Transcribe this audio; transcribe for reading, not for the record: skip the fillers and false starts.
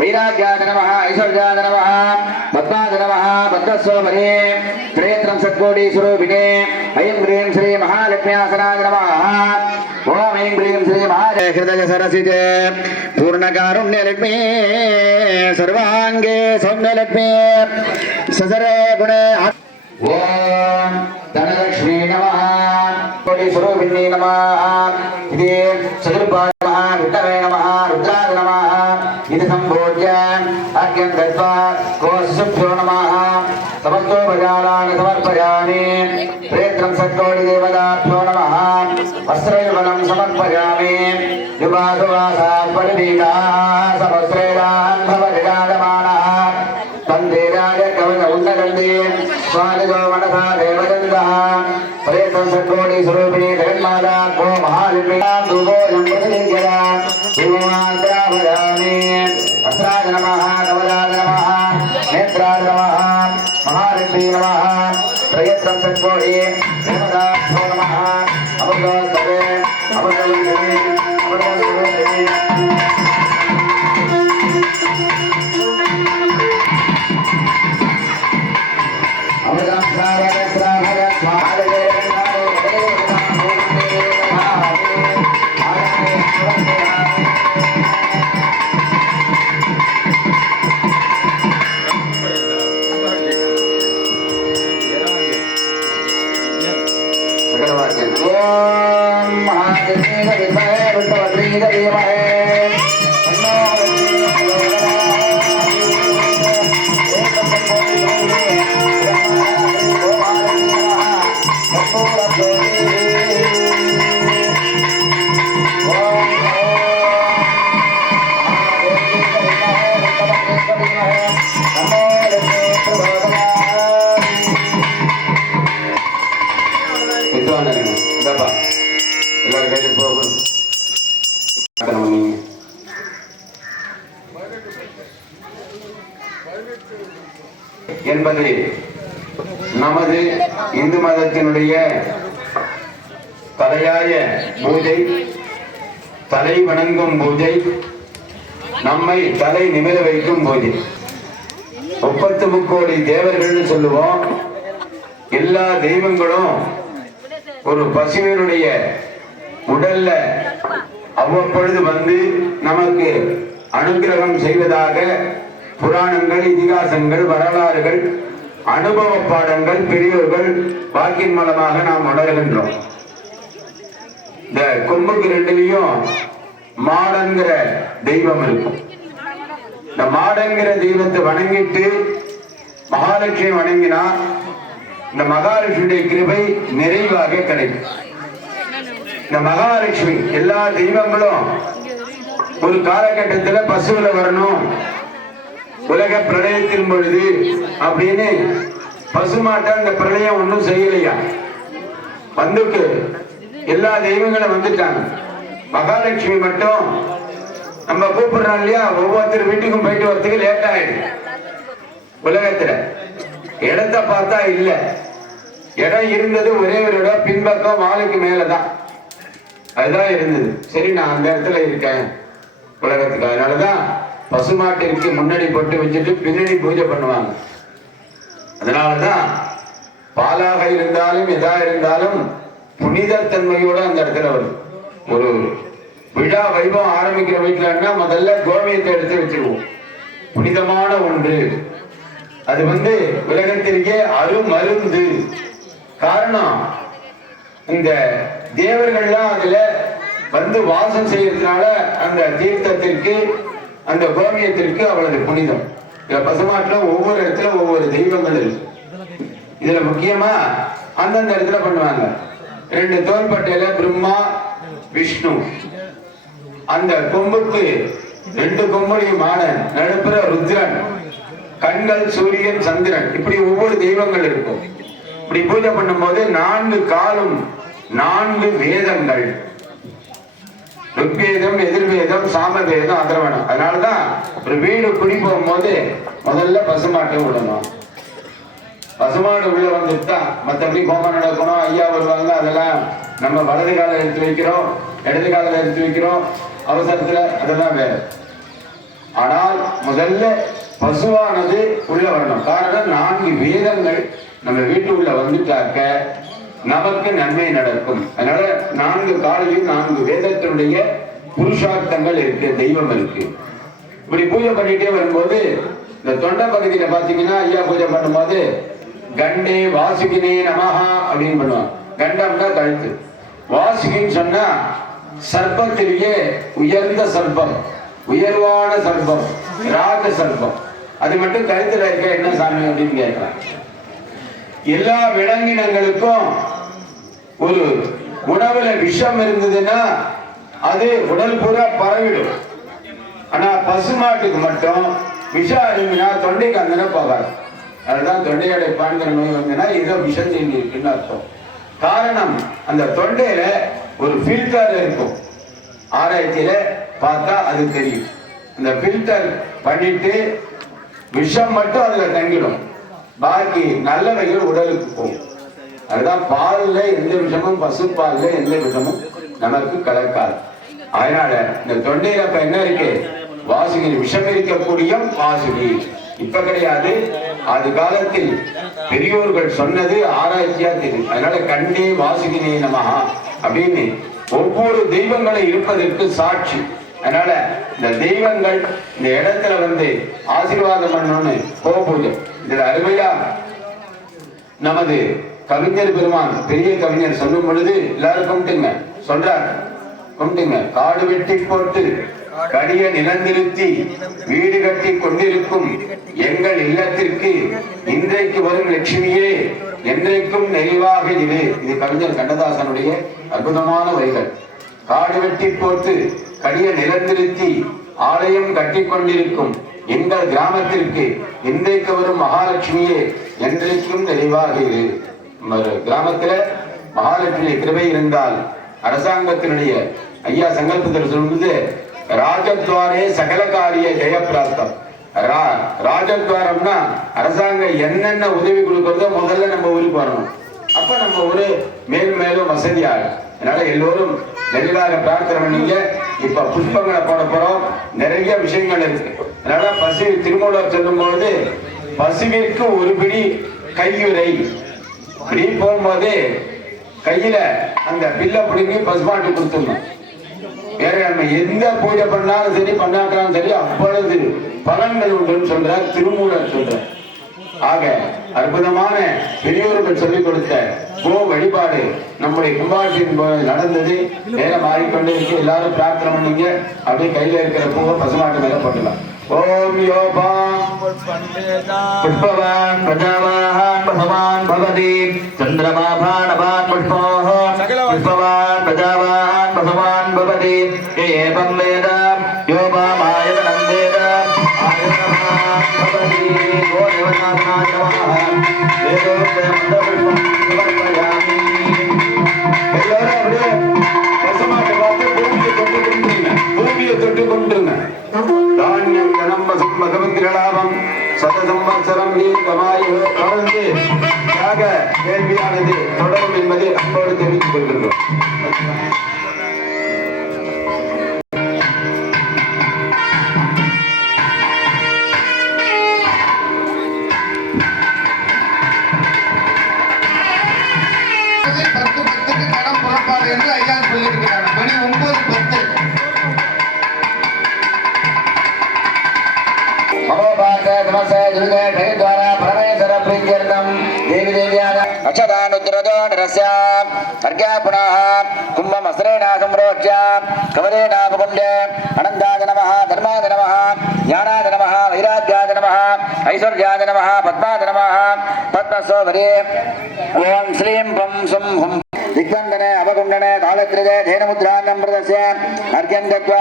वैराग्याय नमः ऐश्वर्याय नमः पद्माय नमः पद्मस्वरे त्रेत्रं सत्कोटि स्वरूपिणे ऐं ह्रीं श्री महालक्ष्म्यासनाय नमः ओम ऐं ह्रीं श्री महाहृदय सरसिते पूर्णकारुण्यलक्ष्मी सर्वांगे सौम्यलक्ष्मी ससरे गुणे ओम धनलक्ष्मी नमः कोटि स्वरूपिणे नमः इति चतुर्पाद नमः विष्णवे नमः रुद्राय नमः इति संपूज्य अर्घ्यं दत्त्वा कोशुभ्यो नमः समस्तोपचाराणि समर्पयामि प्रेत्रं सत्कोटि देवताभ्यो नमः वस्त्रयुगलं समर्पयामि युगासुवासात् परिदीताः समस्त्रैरान् भवजगायमानः तन्देराय कवच उन्नगन्धे स्वादितो मनसा देवदन्दः प्रेत्रं सत्कोटि स्वरूपिणी जगन्माता गो महालक्ष्म्यां दूपोऽयं प्रतिलिङ्गया धूपमाग्राभयामि वस्त्राय नमः कवचाय नमः नेत्राय नमः महालक्ष्मी नमः प्रयत्नं सत्कोटि देवताभ्यो नमः अमृतोत्तरे अमृतोत्तरे अमृतोत्तरे अमृतं सारस्राभय स्वाहाय என்பது நமது இந்து மதத்தினுடைய தலையாய பூஜை, தலை வணங்கும் பூஜை, நம்மை தலை நிமிர வைக்கும் பூஜை. 33 கோடி தேவர்கள் சொல்லுவோம். எல்லா தெய்வங்களும் ஒரு பசுவினுடைய உடல்ல அவ்வப்பொழுது வந்து நமக்கு அனுகிரகம் செய்வதாக புராணங்கள், இதிகாசங்கள், வரலாறுகள், அனுபவ பாடங்கள், பெரியோர்கள் வாக்கின் மூலமாக நாம் உணர்கின்றோம். இந்த கொம்புக்கு ரெண்டுலையும் மாடங்கிற தெய்வம் இருக்கும். இந்த மாடங்கிற தெய்வத்தை வணங்கிட்டு மகாலட்சுமி வணங்கினா இந்த மகாலட்சுமியுடைய கிருபை நிறைவாக கிடைக்கும். இந்த மகாலட்சுமி எல்லா தெய்வங்களும் ஒரு காலகட்டத்தில் பசுவில வரணும், உலக பிரளயத்தின் பொழுது அப்படின்னு பசுமாட்ட அந்த பிரளயம் ஒன்றும் செய்யலையா, வந்துக்கு எல்லா தெய்வங்களும் வந்துட்டாங்க. மகாலட்சுமி மட்டும் நம்ம கூப்பிடுறோம் இல்லையா, ஒவ்வொருத்தர் வீட்டுக்கும் போயிட்டு வரதுக்கு லேட் ஆயிடுது. உலகத்துல இடத்த பார்த்தா இல்ல, இடம் இருந்தது ஒரே ஒரு இடம், பின்பக்கம் வாளுக்கு மேலதான், அதுதான் இருந்தது. சரி, நான் அந்த இடத்துல இருக்கேன் உலகத்துக்கு. அதனாலதான் பசுமாட்டிற்கு முன்னாடி போட்டு வச்சுட்டு பின்னாடி பூஜை பண்ணுவாங்க. அதனாலதான் பாலாக இருந்தாலும் எதா இருந்தாலும் புனித தன்மையோட அந்த இடத்துல வரும். ஒரு விழா வைபவம் ஆரம்பிக்கிற வீட்டுலன்னா முதல்ல கோமியத்தை எடுத்து வச்சிருவோம். புனிதமான ஒன்று அது உலகத்திற்கே அருமருந்து. காரணம், இந்த தேவர்கள்லாம் அதுல வாசம் செய்யறதுனால அந்த தீர்த்தத்திற்கு, அந்த கோமியத்திற்கு அவ்வளவு புனிதம். பசுமாட்டில் ஒவ்வொரு இடத்துல ஒவ்வொரு தெய்வங்கள் இருக்கு. இதுல முக்கியமா அந்தந்த இடத்துல பண்ணுவாங்க. 2 தோள்பட்டையில பிரம்மா, விஷ்ணு, அந்த கொம்புக்கு 2 கொம்புடையுமான நடுப்புற ருத்ரன், கண்கள் சூரியன், சந்திரன், இப்படி ஒவ்வொரு தெய்வங்கள் இருக்கும். இப்படி பூஜை பண்ணும் போது 4 காலும் 4 வேதங்கள், ருக்வேதம், எதிர்வேதம், சாமவேதம், அதர்வனம். அதனாலதான் ஒரு வீடு குடி போகும்போது முதல்ல பசுமாட்டை விடணும். பசுமாடு உள்ள வந்துட்டா மற்றபடி கோமம் நடக்கணும், ஐயா வருவாங்க, அதெல்லாம் நம்ம வலது காலம் எடுத்து வைக்கிறோம், இடது காலம் எடுத்து வைக்கிறோம் அவசரத்துல, அதெல்லாம் வேற. ஆனால் முதல்ல பசுவானது உள்ள வரணும். காரணம் 4 வேதங்கள் நம்ம வீட்டுக்குள்ள வந்துட்டாக்க நமக்கு நன்மை நடக்கும். அதனால 4 காலையும் 4 வேதத்தினுடைய புருஷார்த்தங்கள் இருக்கு, தெய்வம் இருக்கு. இப்படி பூஜை பண்ணிட்டே வரும்போது இந்த தொண்டை பகுதியில பாத்தீங்கன்னா ஐயா பூஜை பண்ணும்போது கண்டே வாசுகினே நமஹா அப்படின்னு பண்ணுவாங்க. கண்டம்னா கழுத்து, வாசுகின்னு சொன்னா சர்ப்பத்திலேயே உயர்ந்த சர்ப்பம், உயர்வான சர்ப்பம், ராக சர்ப்பம். அது மட்டும் கழுத்துல இருக்க என்ன சாமி அப்படின்னு கேட்கலாம். எல்லா விலங்கினங்களுக்கும் ஒரு உணவுல விஷம் இருந்ததுன்னா அது உடல் பூரா பரவிடும். ஆனா பசுமாட்டுக்கு மட்டும் விஷம் அருமினா தொண்டைக்கு அந்தன போகாது. அதுதான் தொண்டை அடைப்பான்கிற நோய் வந்ததுன்னா இதோ விஷம் தீண்டி இருக்குன்னு அர்த்தம். காரணம் அந்த தொண்டையில ஒரு ஃபில்டர் இருக்கும். ஆராய்ச்சியில பார்த்தா அது தெரியும். அந்த ஃபில்டர் பண்ணிட்டு விஷம் மட்டும் அதுல தங்கிடும், பாக்கி நல்லவைகள் உடலுக்கு போகும். அதுதான் பால்ல எந்த விஷமும், பசுப்பால்ல எந்த விஷமும் நமக்கு கலக்காது. அதனால இந்த தொண்டையில அப்ப என்ன இருக்கு? வாசுகி, விஷம் இருக்கக்கூடிய வாசுகி. இப்ப கிடையாது, அது காலத்தில் பெரியோர்கள் சொன்னது ஆராய்ச்சியா தெரியும். அதனால கண்டே வாசுகினே நமஹா அப்படின்னு ஒவ்வொரு தெய்வங்களை இருப்பதற்கு சாட்சி. அதனால இந்த தெய்வங்கள் இந்த இடத்துல வந்து ஆசீர்வாதம் பண்ணணும்னு பூஜை. இதுல அருமையா நமது கவிஞர் பெருமான், பெரிய கவிஞர் சொல்லும் பொழுது எல்லாரும் கும்பிட்டுங்க சொல்றார். கும்பிட்டுங்க. காடு வெட்டி போட்டு கடிய நிலந்திருத்தி வீடு கட்டி கொண்டிருக்கும் எங்கள் இல்லத்திற்கு இன்றைக்கு வரும் லட்சுமியே என்றைக்கும் நிறைவாக இரு. இது கவிஞர் கண்ணதாசனுடைய அற்புதமான வரிகள். காடு வெட்டி போட்டு கடிய நிலந்திருத்தி ஆலயம் கட்டி கொண்டிருக்கும் எங்கள் கிராமத்திற்கு இன்றைக்கு வரும் மகாலட்சுமியே என்றைக்கும் நிறைவாக இரு. கிராமத்துல மகாலட்சுமி கிருபை இருந்தால் அரசாங்கத்தினுடைய ஐயா சங்கல்பத்தில் சொல்லும்போது ராஜத்வாரே சகல காரிய ஜெயப்பிராப்தம். ராஜத்வாரம்னா அரசாங்கம் என்னென்ன உதவி கொடுக்கறதோ முதல்ல நம்ம ஊருக்கு வரணும். அப்ப நம்ம ஒரு மேலும் மேலும் வசதியாகும். அதனால எல்லோரும் நிறைவாக பிரார்த்தனை பண்ணீங்க. இப்ப புஷ்பங்களை போட போறோம். நிறைய விஷயங்கள் இருக்கு. அதனால பசு திருமூலர் சொல்லும் பொழுது பசுவிற்கு ஒரு பிடி கையுறை இப்படி போகும்போது கையில அந்த பில்ல பிடிங்கி பசுமாட்டு கொடுத்துடணும். வேற நம்ம எந்த பூஜை பண்ணாலும் சரி, பண்ணாட்டாலும் சரி, அப்பொழுது பலன்கள் உண்டுன்னு சொல்ற திருமூலர் சொல்ற. ஆக அற்புதமான பெரியோர்கள் சொல்லிக் கொடுத்த கோ வழிபாடு நம்முடைய கும்பாபிஷேகம் நடந்தது. நேரம் மாறிக்கொண்டே இருக்கு. எல்லாரும் பிரார்த்தனை பண்ணீங்க. அப்படியே கையில இருக்கிற பூவை பசுமாட்டு மேல போட்டுலாம். ஓம் யோபாம் புஷ்பவான் பிரஜாவான் பகவான் பவதி சந்திரமாபானவான் புஷ்போஹ புஷ்பவான் பிரஜாவான் பகவான் பவதி ஏவம் வேத யோபாமாயதனம் வேத ஆயதனமான் பவதி ஓ தேவநாதனாய நமஹ வேதோக்த மந்தபுஷ்பம் சமர்ப்பயாமி. எல்லாரும் அப்படியே பசுமாட்டை பார்த்து பூமியை தொட்டு கொண்டுருங்க. பூமியை தொட்டு கொண்டுருங்க. தானியம் கனம் பகவத்லாபம் சதசம்வத்சரம் நீங்கமாயு தொடர்ந்து யாக கேள்வியானது தொடரும் என்பதை அப்போது தெரிவித்துக் கொள்கின்றோம். கடம் புறப்பாடு என்று ஐயா சொல்லியிருக்கிறார். மணி 9:10. அனந்தாய நமஹ தர்மாய நமஹ ஞானாய நமஹ வைராக்யாய நமஹ ஐஸ்வர்யாய நமஹ பத்மாய நமஹ பத்மசோபரி ஓம் ஸ்ரீம் பம் சும் ஹும் திக்வந்தன அவகுண்டன காலத்ரிதே தேனமுத்ரான்னம் பிரதஸ்ய அர்க்யம் தத்வா